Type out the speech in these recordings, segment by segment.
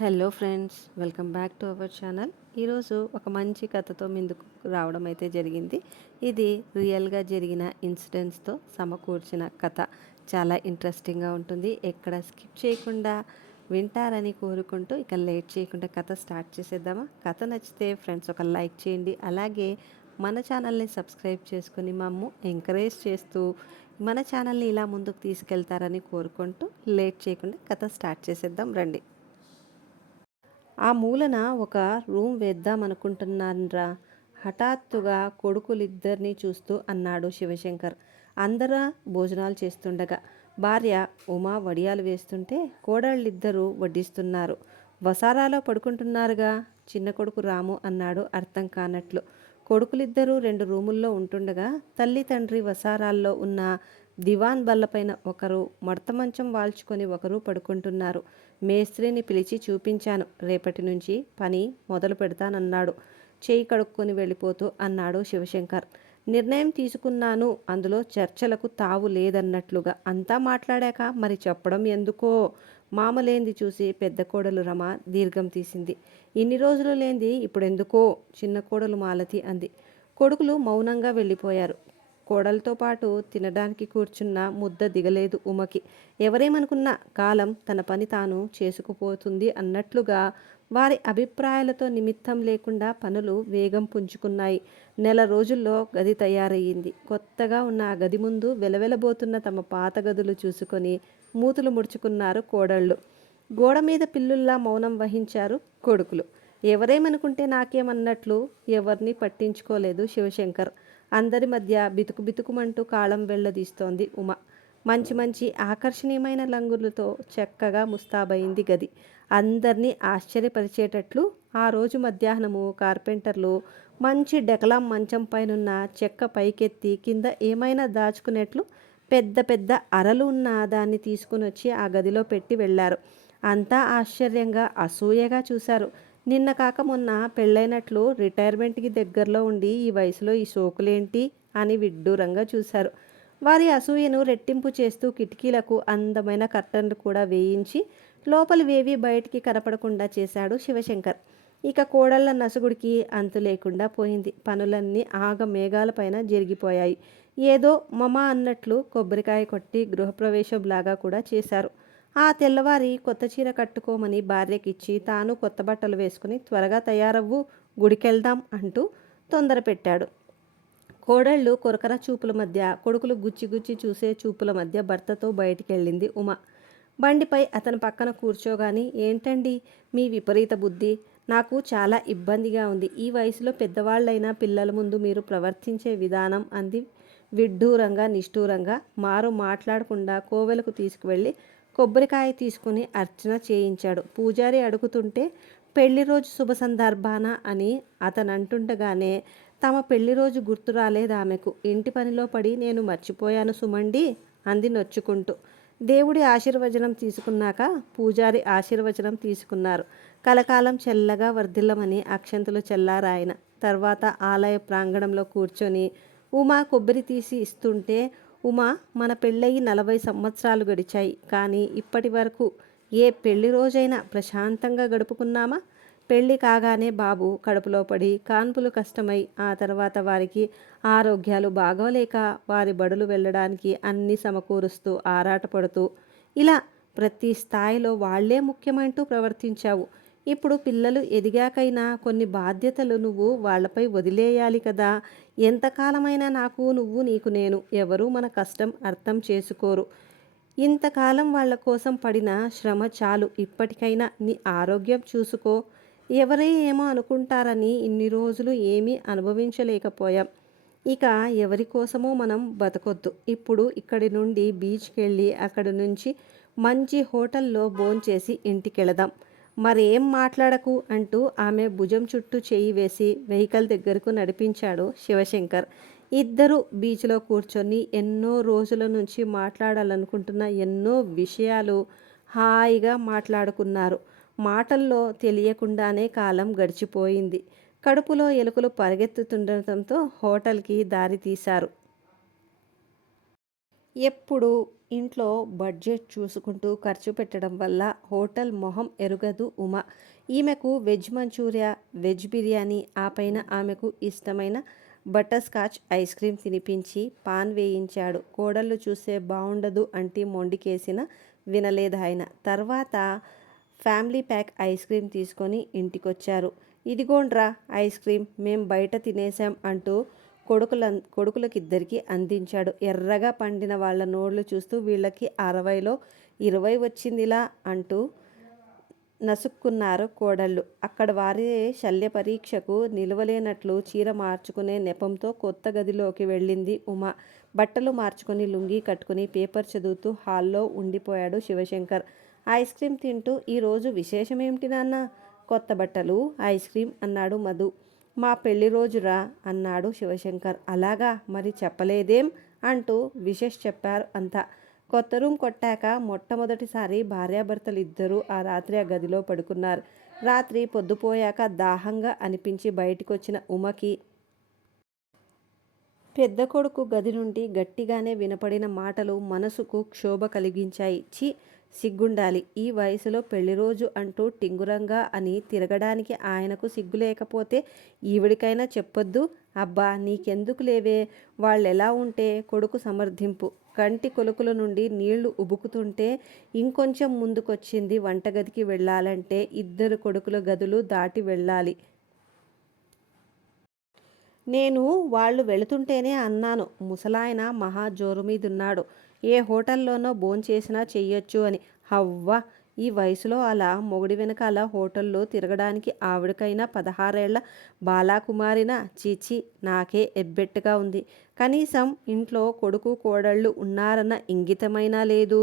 Hello friends, welcome back to our channel. ఈరోజు ఒక మంచి కథతో ముందుకు రావడం అయితే జరిగింది. ఇది రియల్గా జరిగిన ఇన్సిడెంట్స్తో సమకూర్చిన కథ. చాలా ఇంట్రెస్టింగ్గా ఉంటుంది. ఎక్కడ స్కిప్ చేయకుండా వింటారని కోరుకుంటూ ఇక లేట్ చేయకుండా కథ స్టార్ట్ చేసేద్దామా. కథ నచ్చితే ఫ్రెండ్స్ ఒక లైక్ చేయండి. అలాగే మన ఛానల్ని సబ్స్క్రైబ్ చేసుకుని మమ్ము ఎంకరేజ్ చేస్తూ మన ఛానల్ని ఇలా ముందుకు తీసుకెళ్తారని కోరుకుంటూ లేట్ చేయకుండా కథ స్టార్ట్ చేసేద్దాం రండి. ఆ మూలన ఒక రూమ్ వేద్దామనుకుంటున్నాన్రా, హఠాత్తుగా కొడుకులిద్దరినీ చూస్తూ అన్నాడు శివశంకర్. అందరూ భోజనాలు చేస్తుండగా భార్య ఉమా వడియాలు వేస్తుంటే కోడళ్ళిద్దరూ వడ్డిస్తున్నారు. వసారాలో పడుకుంటున్నారుగా, చిన్న కొడుకు రాము అన్నాడు అర్థం కానట్లు. కొడుకులిద్దరూ 2 రూముల్లో ఉంటుండగా తల్లి తండ్రి వసారాల్లో ఉన్న దివాన్ బల్లపైన ఒకరు, మడత మంచం వాల్చుకొని ఒకరు పడుకుంటున్నారు. మేస్త్రిని పిలిచి చూపించాను, రేపటి నుంచి పని మొదలు పెడతానన్నాడు చేయి కడుక్కొని వెళ్ళిపోతూ అన్నాడు శివశంకర్. నిర్ణయం తీసుకున్నాను, అందులో చర్చలకు తావు లేదన్నట్లుగా. అంతా మాట్లాడాక మరి చెప్పడం ఎందుకో. మామలేంది చూసి పెద్ద కోడలు రమ దీర్ఘం తీసింది. ఇన్ని రోజులు లేంది ఇప్పుడెందుకో, చిన్న కోడలు మాలతి అంది. కొడుకులు మౌనంగా వెళ్ళిపోయారు. కోడలతో పాటు తినడానికి కూర్చున్న ముద్ద దిగలేదు ఉమకి. ఎవరేమనుకున్నా కాలం తన పని తాను చేసుకుపోతుంది అన్నట్లుగా వారి అభిప్రాయాలతో నిమిత్తం లేకుండా పనులు వేగం పుంజుకున్నాయి. నెల రోజుల్లో గది తయారయ్యింది. కొత్తగా ఉన్న ఆ గది ముందు వెలవెలబోతున్న తమ పాత గదులు చూసుకొని మూతులు ముడుచుకున్నారు కోడళ్ళు. గోడ మీద పిల్లుల్లా మౌనం వహించారు కొడుకులు. ఎవరేమనుకుంటే నాకేమన్నట్లు ఎవరిని పట్టించుకోలేదు శివశంకర్. అందరి మధ్య బితుకు బితుకుమంటూ కాళం వెళ్ళదీస్తోంది ఉమ. మంచి మంచి ఆకర్షణీయమైన రంగులతో చక్కగా ముస్తాబయింది గది. అందరినీ ఆశ్చర్యపరిచేటట్లు ఆ రోజు మధ్యాహ్నము కార్పెంటర్లు మంచి డెకలాం మంచం పైనున్న చెక్క పైకెత్తి కింద ఏమైనా దాచుకునేట్లు పెద్ద పెద్ద అరలు ఉన్న దాన్ని తీసుకుని వచ్చి ఆ గదిలో పెట్టి వెళ్ళారు. అంతా ఆశ్చర్యంగా అసూయగా చూశారు. నిన్న కాక మొన్న పెళ్ళైనట్లు రిటైర్మెంట్కి దగ్గరలో ఉండి ఈ వయసులో ఈ సోకులేంటి అని విడ్డూరంగా చూశారు. వారి అసూయను రెట్టింపు చేస్తూ కిటికీలకు అందమైన కర్టన్లు కూడా వేయించి లోపలివేవి బయటికి కనపడకుండా చేశాడు శివశంకర్. ఇక కోడళ్ల నసుగుడికి అంతు లేకుండా పోయింది. పనులన్నీ ఆగ మేఘాలపైన జరిగిపోయాయి. ఏదో మమ అన్నట్లు కొబ్బరికాయ కొట్టి గృహప్రవేశంలాగా కూడా చేశారు. ఆ తెల్లవారి కొత్త చీర కట్టుకోమని భార్యకిచ్చి తాను కొత్త బట్టలు వేసుకుని త్వరగా తయారవ్వు, గుడికెళ్దాం అంటూ తొందర పెట్టాడు. కోడళ్ళు కొరకర చూపుల మధ్య, కొడుకులు గుచ్చి గుచ్చి చూసే చూపుల మధ్య భర్తతో బయటికెళ్ళింది ఉమ. బండిపై అతని పక్కన కూర్చోగాని, ఏంటండి మీ విపరీత బుద్ధి, నాకు చాలా ఇబ్బందిగా ఉంది. ఈ వయసులో పెద్దవాళ్ళైనా పిల్లల ముందు మీరు ప్రవర్తించే విధానం అంది విడ్డూరంగా నిష్ఠూరంగా. మారు మాట్లాడకుండా కోవెలకు తీసుకువెళ్ళి కొబ్బరికాయ తీసుకుని అర్చన చేయించాడు. పూజారి అడుగుతుంటే పెళ్లి రోజు శుభ సందర్భాన అని అతను అంటుండగానే తమ పెళ్లి రోజు గుర్తు రాలేదామెకు. ఇంటి పనిలో పడి నేను మర్చిపోయాను సుమండి అంది నొచ్చుకుంటూ. దేవుడి ఆశీర్వచనం తీసుకున్నాక పూజారి ఆశీర్వచనం తీసుకున్నారు. కలకాలం చల్లగా వర్ధిల్లమని అక్షంతలు చల్లారాయన. తర్వాత ఆలయ ప్రాంగణంలో కూర్చొని ఉమా కొబ్బరి తీసి ఇస్తుంటే, ఉమా, మన పెళ్ళయి 40 సంవత్సరాలు గడిచాయి, కానీ ఇప్పటి వరకు ఏ పెళ్లి రోజైనా ప్రశాంతంగా గడుపుకున్నామా? పెళ్లి కాగానే బాబు కడుపులో పడి కాన్పులు కష్టమై ఆ తర్వాత వారికి ఆరోగ్యాలు బాగోలేక వారి బడులు వెళ్ళడానికి అన్నీ సమకూరుస్తూ ఆరాటపడుతూ ఇలా ప్రతి స్థాయిలో వాళ్లే ముఖ్యమంటూ ప్రవర్తించావు. ఇప్పుడు పిల్లలు ఎదిగాకైనా కొన్ని బాధ్యతలు నువ్వు వాళ్లపై వదిలేయాలి కదా. ఎంతకాలమైనా నాకు నువ్వు, నీకు నేను. ఎవరూ మన కష్టం అర్థం చేసుకోరు. ఇంతకాలం వాళ్ళ కోసం పడిన శ్రమ చాలు. ఇప్పటికైనా నీ ఆరోగ్యం చూసుకో. ఎవరే ఏమో అనుకుంటారని ఇన్ని రోజులు ఏమీ అనుభవించలేకపోయాం. ఇక ఎవరి కోసమో మనం బతకొద్దు. ఇప్పుడు ఇక్కడి నుండి బీచ్కి వెళ్ళి అక్కడి నుంచి మంచి హోటల్లో భోంచేసి ఇంటికెళదాం. మరేం మాట్లాడకు అంటూ ఆమె భుజం చుట్టూ చెయ్యి వేసి వెహికల్ దగ్గరకు నడిపించాడు శివశంకర్. ఇద్దరు బీచ్లో కూర్చొని ఎన్నో రోజుల నుంచి మాట్లాడాలనుకుంటున్న ఎన్నో విషయాలు హాయిగా మాట్లాడుకున్నారు. మాటల్లో తెలియకుండానే కాలం గడిచిపోయింది. కడుపులో ఎలుకలు పరిగెత్తుతుండటంతో హోటల్కి దారి తీశారు. ఎప్పుడు ఇంట్లో బడ్జెట్ చూసుకుంటూ ఖర్చు పెట్టడం వల్ల హోటల్ మొహం ఎరుగదు ఉమ. ఈమెకు వెజ్ మంచూరియా, వెజ్ బిర్యానీ, ఆ పైన ఆమెకు ఇష్టమైన బటర్ స్కాచ్ ఐస్ క్రీమ్ తినిపించి పాన్ వేయించాడు. కోడళ్ళు చూస్తే బాగుండదు అంటే మొండికేసిన వినలేదాయన. తర్వాత ఫ్యామిలీ ప్యాక్ ఐస్ క్రీమ్ తీసుకొని ఇంటికొచ్చారు. ఇదిగోండ్రా ఐస్ క్రీమ్, మేం బయట తినేసాం అంటూ కొడుకులకిద్దరికీ అందించాడు. ఎర్రగా పండిన వాళ్ళ నోళ్ళు చూస్తూ వీళ్ళకి 60లో 20 వచ్చిందిలా అంటూ నసుక్కున్నారు కోడళ్ళు. అక్కడ వారి శల్య పరీక్షకు నిలవలేనట్లు చీర మార్చుకునే నెపంతో కొత్త గదిలోకి వెళ్ళింది ఉమ. బట్టలు మార్చుకొని లుంగీ కట్టుకుని పేపర్ చదువుతూ హాల్లో ఉండిపోయాడు శివశంకర్. ఐస్ క్రీమ్ తింటూ ఈరోజు విశేషమేమిటి నాన్న? కొత్త బట్టలు, ఐస్ క్రీమ్ అన్నాడు మధు. మా పెళ్లి రోజురా అన్నాడు శివశంకర్. అలాగా, మరి చెప్పలేదేం అంటూ విశేష్ చెప్పారు అంతా. కొత్త రూమ్ కొట్టాక మొట్టమొదటిసారి భార్యాభర్తలు ఇద్దరూ ఆ రాత్రి ఆ గదిలో పడుకున్నారు. రాత్రి పొద్దుపోయాక దాహంగా అనిపించి బయటికొచ్చిన ఉమకి పెద్ద కొడుకు గది నుండి గట్టిగానే వినపడిన మాటలు మనసుకు క్షోభ కలిగించాయి. ఛీ, సిగ్గుండాలి. ఈ వయసులో పెళ్లిరోజు అంటూ టింగురంగా అని తిరగడానికి ఆయనకు సిగ్గు లేకపోతే ఈవిడికైనా చెప్పొద్దు. అబ్బా నీకెందుకు లేవే, వాళ్ళెలా ఉంటే కొడుకు సమర్థింపు. కంటి కొలుకుల నుండి నీళ్లు ఉబుకుతుంటే ఇంకొంచెం ముందుకొచ్చింది. వంటగదికి వెళ్ళాలంటే ఇద్దరు కొడుకుల గదులు దాటి వెళ్ళాలి. నేను వాళ్ళు వెళుతుంటేనే అన్నాను, ముసలాయన మహా జోరు మీదున్నాడు. ఏ హోటల్లోనో భోంచేసినా చెయ్యొచ్చు అని. హవ్వ, ఈ వయసులో అలా మొగుడి వెనకాల హోటల్లో తిరగడానికి ఆవిడకైనా 16 ఏళ్ల బాలాకుమారినా? చీచి, నాకే ఎబ్బెట్టుగా ఉంది. కనీసం ఇంట్లో కొడుకు కోడళ్ళు ఉన్నారన్న ఇంగితమైనా లేదు.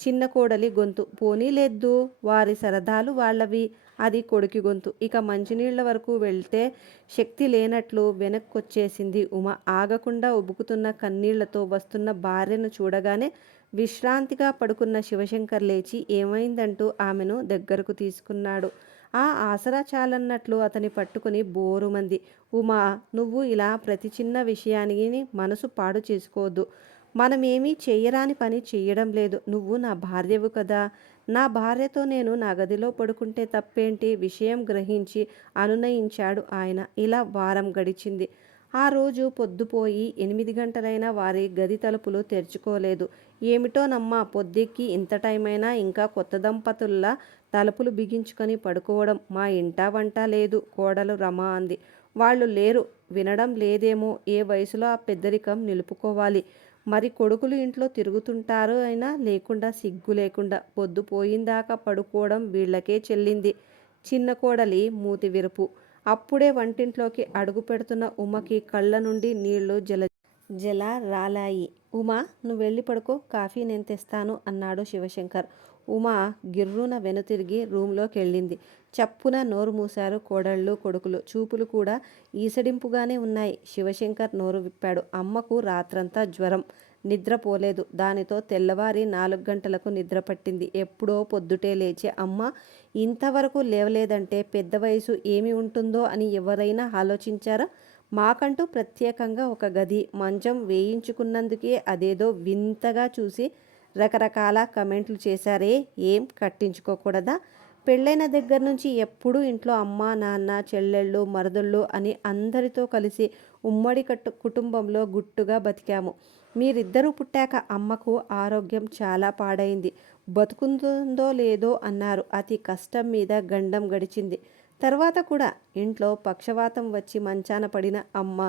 చిన్న కోడలి గొంతు. పోనీలేద్దు, వారి సరదాలు వాళ్ళవి. అది కొడుకి గొంతు. ఇక మంచినీళ్ల వరకు వెళ్తే శక్తి లేనట్లు వెనక్కొచ్చేసింది ఉమ. ఆగకుండా ఉబుకుతున్న కన్నీళ్లతో వస్తున్న భార్యను చూడగానే విశ్రాంతిగా పడుకున్న శివశంకర్ లేచి ఏమైందంటూ ఆమెను దగ్గరకు తీసుకున్నాడు. ఆ ఆసరా చాలన్నట్లు అతని పట్టుకుని బోరుమంది. ఉమా, నువ్వు ఇలా ప్రతి చిన్న విషయానికి మనసు పాడు చేసుకోవద్దు. మనమేమీ చెయ్యరాని పని చెయ్యడం లేదు. నువ్వు నా భార్యవు కదా. నా భార్యతో నేను నా గదిలో పడుకుంటే తప్పేంటి? విషయం గ్రహించి అనునయించాడు ఆయన. ఇలా వారం గడిచింది. ఆ రోజు పొద్దుపోయి 8 గంటలైనా వారి గది తలుపులు తెరుచుకోలేదు. ఏమిటోనమ్మా, పొద్దెక్కి ఇంత టైమైనా ఇంకా కొత్త దంపతుల్లా తలుపులు బిగించుకొని పడుకోవడం. మా ఇంటా వంట లేదు, కోడలు రమ అంది. వాళ్ళు లేరు, వినడం లేదేమో. ఏ వయసులో ఆ పెద్దరికం నిలుపుకోవాలి. మరి కొడుకులు ఇంట్లో తిరుగుతుంటారు అయినా లేకుండా, సిగ్గు లేకుండా పొద్దు పోయిందాకా పడుకోవడం వీళ్ళకే చెల్లింది. చిన్న కోడలి మూతి విరుపు. అప్పుడే వంటింట్లోకి అడుగు పెడుతున్న ఉమకి కళ్ళ నుండి నీళ్లు జల రాలాయి. ఉమా, నువ్వు వెళ్ళి పడుకో, కాఫీ నేను తెస్తాను అన్నాడు శివశంకర్. ఉమా గిర్రున వెనుతిరిగి రూంలోకి వెళ్ళింది. చప్పున నోరు మూశారు కోడళ్ళు కొడుకులు. చూపులు కూడా ఈసడింపుగానే ఉన్నాయి. శివశంకర్ నోరు విప్పాడు. అమ్మకు రాత్రంతా జ్వరం, నిద్రపోలేదు. దానితో తెల్లవారి 4 గంటలకు నిద్ర పట్టింది. ఎప్పుడో పొద్దుటే లేచే అమ్మ ఇంతవరకు లేవలేదంటే పెద్ద వయసు ఏమి ఉంటుందో అని ఎవరైనా ఆలోచించారా? మాకంటూ ప్రత్యేకంగా ఒక గది, మంచం వేయించుకున్నందుకే అదేదో వింతగా చూసి రకరకాల కమెంట్లు చేశారే. ఏం కట్టించుకోకూడదా? పెళ్ళైన దగ్గర నుంచి ఎప్పుడూ ఇంట్లో అమ్మ, నాన్న, చెల్లెళ్ళు, మరదళ్ళు అని అందరితో కలిసి ఉమ్మడి కుటుంబంలో గుట్టుగా బతికాము. మీరిద్దరూ పుట్టాక అమ్మకు ఆరోగ్యం చాలా పాడైంది. బతుకుందో లేదో అన్నారు. అతి కష్టం మీద గండం గడిచింది. తర్వాత కూడా ఇంట్లో పక్షవాతం వచ్చి మంచాన పడిన అమ్మ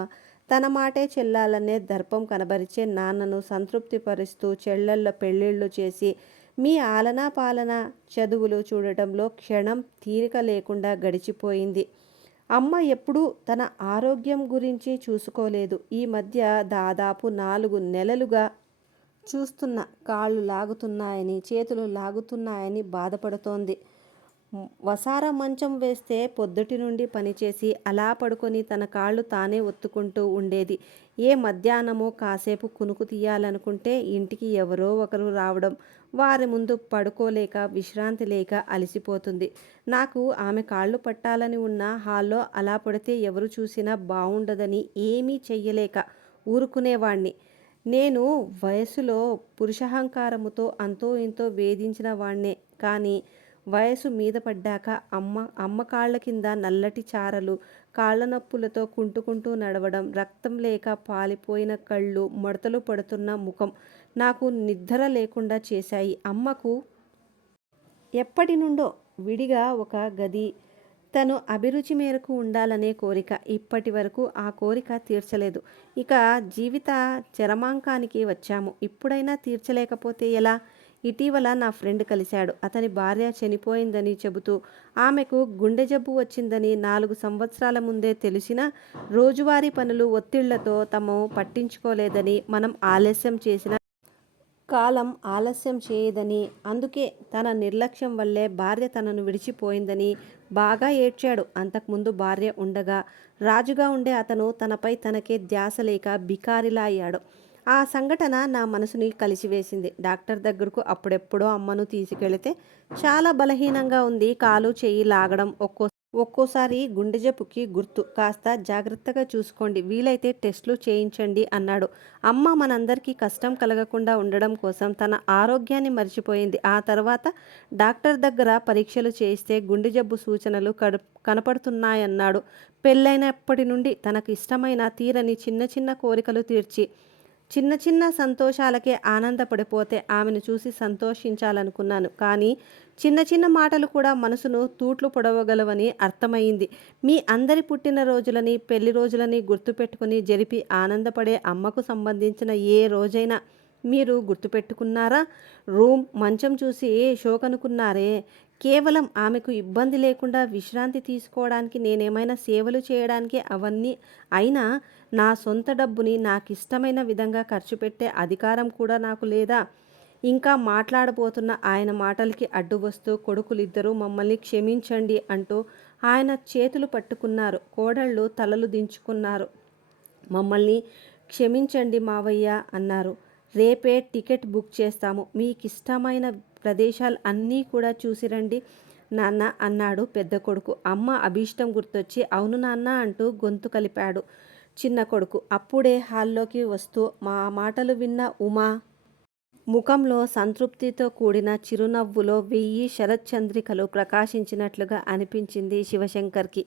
తన మాటే చెల్లాలనే దర్పం కనబరిచే నాన్నను సంతృప్తిపరుస్తూ చెల్లెళ్ళ పెళ్ళిళ్ళు చేసి మీ ఆలనా పాలన చదువులు చూడటంలో క్షణం తీరిక లేకుండా గడిచిపోయింది. అమ్మ ఎప్పుడూ తన ఆరోగ్యం గురించి చూసుకోలేదు. ఈ మధ్య దాదాపు 4 నెలలుగా చూస్తున్న కాళ్ళు లాగుతున్నాయని, చేతులు లాగుతున్నాయని బాధపడుతోంది. వసారా మంచం వేస్తే పొద్దుటి నుండి పనిచేసి అలా పడుకొని తన కాళ్ళు తానే ఒత్తుకుంటూ ఉండేది. ఏ మధ్యాహ్నమో కాసేపు కునుకు తీయాలనుకుంటే ఇంటికి ఎవరో ఒకరు రావడం, వారి ముందు పడుకోలేక విశ్రాంతి లేక అలసిపోతుంది. నాకు ఆమె కాళ్ళు పట్టాలని ఉన్నా హాల్లో అలా పడితే ఎవరు చూసినా బాగుండదని ఏమీ చెయ్యలేక ఊరుకునేవాణ్ణి. నేను వయసులో పురుషహంకారముతో అంతో ఇంతో వేధించిన వాణ్ణే, కానీ వయసు మీద పడ్డాక అమ్మ కాళ్ళ కింద నల్లటి చారలు, కాళ్ళ నొప్పులతో కుంటుకుంటూ నడవడం, రక్తం లేక పాలిపోయిన కళ్ళు, ముడతలు పడుతున్న ముఖం నాకు నిద్ర లేకుండా చేశాయి. అమ్మకు ఎప్పటినుండో విడిగా ఒక గది, తను అభిరుచి మేరకు ఉండాలనే కోరిక. ఇప్పటి వరకు ఆ కోరిక తీర్చలేదు. ఇక జీవిత చరమాంకానికి వచ్చాము. ఇప్పుడైనా తీర్చలేకపోతే ఎలా? ఇటీవల నా ఫ్రెండ్ కలిశాడు. అతని భార్య చనిపోయిందని చెబుతూ ఆమెకు గుండె జబ్బు వచ్చిందని 4 సంవత్సరాల ముందే తెలిసినా రోజువారీ పనులు ఒత్తిళ్లతో తాము పట్టించుకోలేదని, మనం ఆలస్యం చేసిన కాలం ఆలస్యం చేయదని, అందుకే తన నిర్లక్ష్యం వల్లే భార్య తనను విడిచిపోయిందని బాగా ఏడ్చాడు. అంతకుముందు భార్య ఉండగా రాజుగా ఉండే అతను తనపై తనకే ధ్యాస లేక బికారిలా అయ్యాడు. ఆ సంఘటన నా మనసుని కలిసివేసింది. డాక్టర్ దగ్గరకు అప్పుడెప్పుడో అమ్మను తీసుకెళితే చాలా బలహీనంగా ఉంది. కాలు చెయ్యి లాగడం, ఒక్కోసారి గుండె జబ్బుకి గుర్తు. కాస్త జాగ్రత్తగా చూసుకోండి, వీలైతే టెస్టులు చేయించండి అన్నాడు. అమ్మ మనందరికీ కష్టం కలగకుండా ఉండడం కోసం తన ఆరోగ్యాన్ని మర్చిపోయింది. ఆ తర్వాత డాక్టర్ దగ్గర పరీక్షలు చేయిస్తే గుండె జబ్బు సూచనలు కనపడుతున్నాయన్నాడు. పెళ్ళైనప్పటి నుండి తనకు ఇష్టమైన తీరని చిన్న చిన్న కోరికలు తీర్చి చిన్న చిన్న సంతోషాలకే ఆనందపడిపోతే ఆమెను చూసి సంతోషించాలనుకున్నాను. కానీ చిన్న చిన్న మాటలు కూడా మనసును తూట్లు పొడవగలవని అర్థమైంది. మీ అందరి పుట్టినరోజులని, పెళ్లి రోజులని గుర్తుపెట్టుకుని జరిపి ఆనందపడే అమ్మకు సంబంధించిన ఏ రోజైనా మీరు గుర్తుపెట్టుకున్నారా? రూమ్, మంచం చూసి షోకనుకున్నారే? కేవలం ఆమెకు ఇబ్బంది లేకుండా విశ్రాంతి తీసుకోవడానికి, నేనేమైనా సేవలు చేయడానికి అవన్నీ. అయినా నా సొంత డబ్బుని నాకిష్టమైన విధంగా ఖర్చు పెట్టే అధికారం కూడా నాకు లేదా? ఇంకా మాట్లాడబోతున్న ఆయన మాటలకి అడ్డు వస్తూ కొడుకులిద్దరూ మమ్మల్ని క్షమించండి అంటూ ఆయన చేతులు పట్టుకున్నారు. కోడళ్ళు తలలు దించుకున్నారు. మమ్మల్ని క్షమించండి మావయ్య అన్నారు. రేపే టికెట్ బుక్ చేస్తాము. మీకిష్టమైన ప్రదేశాలు అన్నీ కూడా చూసిరండి నాన్న అన్నాడు పెద్ద కొడుకు. అమ్మ అభీష్టం గుర్తొచ్చి అవును నాన్న అంటూ గొంతు కలిపాడు చిన్న కొడుకు. అప్పుడే హాల్లోకి వస్తూ మా మాటలు విన్న ఉమా ముఖంలో సంతృప్తితో కూడిన చిరునవ్వులో 1000 శరచంద్రికలు ప్రకాశించినట్లుగా అనిపించింది శివశంకర్కి.